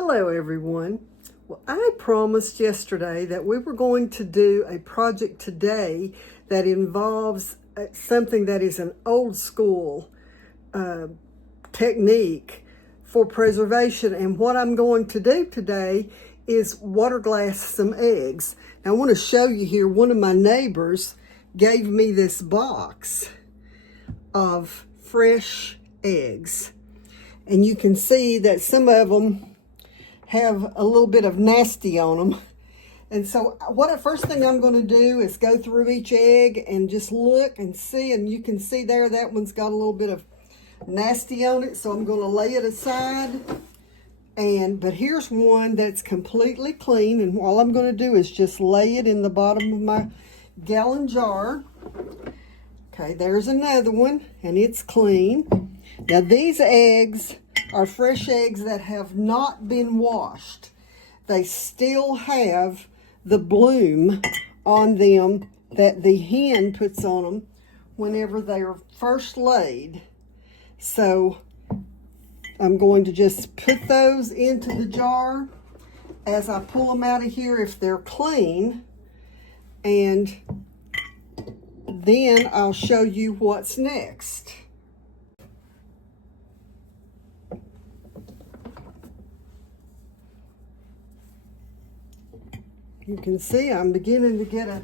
Hello everyone. Well, I promised yesterday that we were going to do a project today that involves something that is an old school technique for preservation. And what I'm going to do today is water glass some eggs. Now I want to show you here, one of my neighbors gave me this box of fresh eggs. And you can see that some of them have a little bit of nasty on them. And so first thing I'm going to do is go through each egg and just look and see. And you can see there, that one's got a little bit of nasty on it. So I'm going to lay it aside. But here's one that's completely clean. And all I'm going to do is just lay it in the bottom of my gallon jar. Okay, there's another one, and it's clean. Now these eggs are fresh eggs that have not been washed. They still have the bloom on them that the hen puts on them whenever they are first laid. So I'm going to just put those into the jar as I pull them out of here if they're clean. And then I'll show you what's next. You can see I'm beginning to get a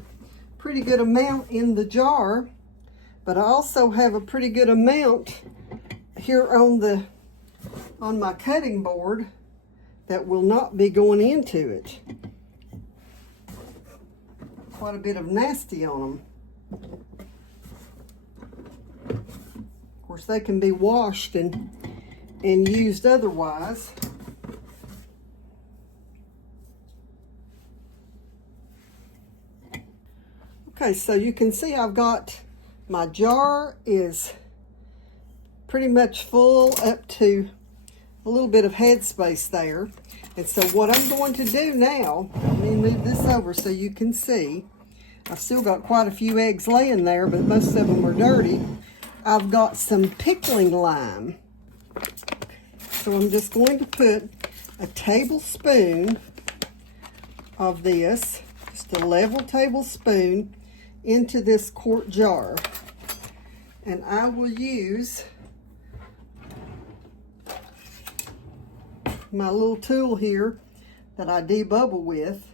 pretty good amount in the jar, but I also have a pretty good amount here on my cutting board that will not be going into it. Quite a bit of nasty on them. Of course, they can be washed and used otherwise. Okay, so you can see I've got my jar is pretty much full up to a little bit of headspace there. And so what I'm going to do now, let me move this over so you can see. I've still got quite a few eggs laying there, but most of them are dirty. I've got some pickling lime. So I'm just going to put a tablespoon of this, just a level tablespoon, into this quart jar. And I will use my little tool here that I debubble with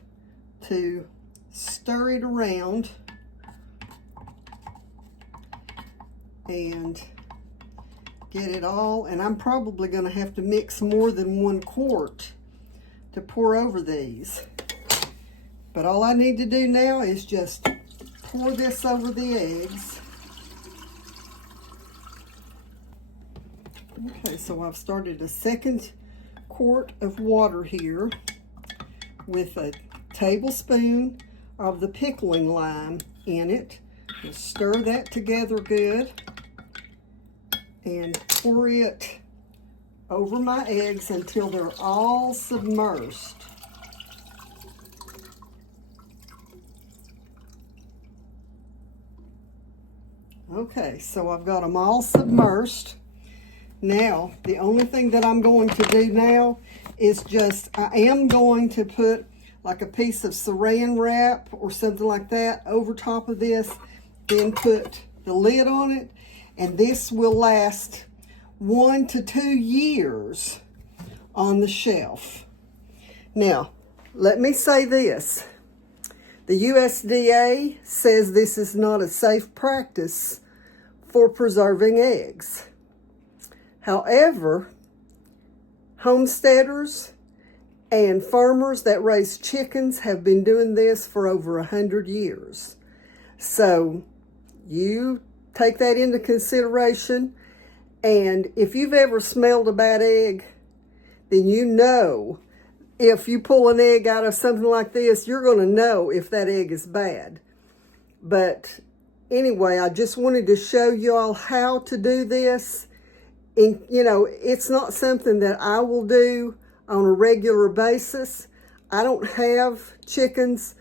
to stir it around and get it all. And I'm probably going to have to mix more than 1 quart to pour over these. But all I need to do now is just pour this over the eggs. Okay, so I've started a 2nd quart of water here with a tablespoon of the pickling lime in it. Just stir that together good and pour it over my eggs until they're all submersed. Okay, so I've got them all submersed. Now, the only thing that I'm going to do now is I am going to put like a piece of saran wrap or something like that over top of this, then put the lid on it, and this will last 1 to 2 years on the shelf. Now, let me say this. The USDA says this is not a safe practice for preserving eggs. However, homesteaders and farmers that raise chickens have been doing this for over 100 years. So you take that into consideration. And if you've ever smelled a bad egg, then you know if you pull an egg out of something like this, you're going to know if that egg is bad. But anyway, I just wanted to show you all how to do this. And, you know, it's not something that I will do on a regular basis. I don't have chickens,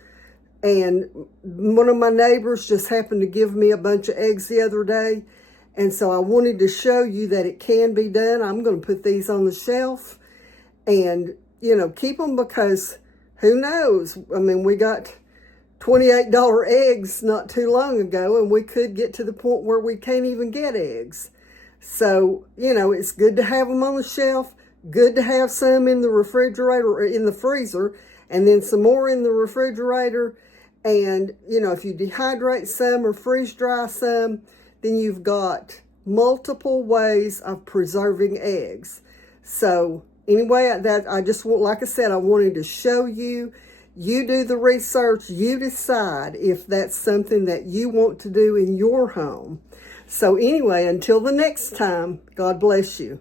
and one of my neighbors just happened to give me a bunch of eggs the other day. And so I wanted to show you that it can be done. I'm going to put these on the shelf. And keep them, because who knows? I mean, we got $28 eggs not too long ago, and we could get to the point where we can't even get eggs. So, it's good to have them on the shelf, good to have some in the refrigerator or in the freezer, and then some more in the refrigerator. And, if you dehydrate some or freeze dry some, then you've got multiple ways of preserving eggs. So anyway, I just want, like I said, I wanted to show you. You do the research, you decide if that's something that you want to do in your home. So anyway, until the next time, God bless you.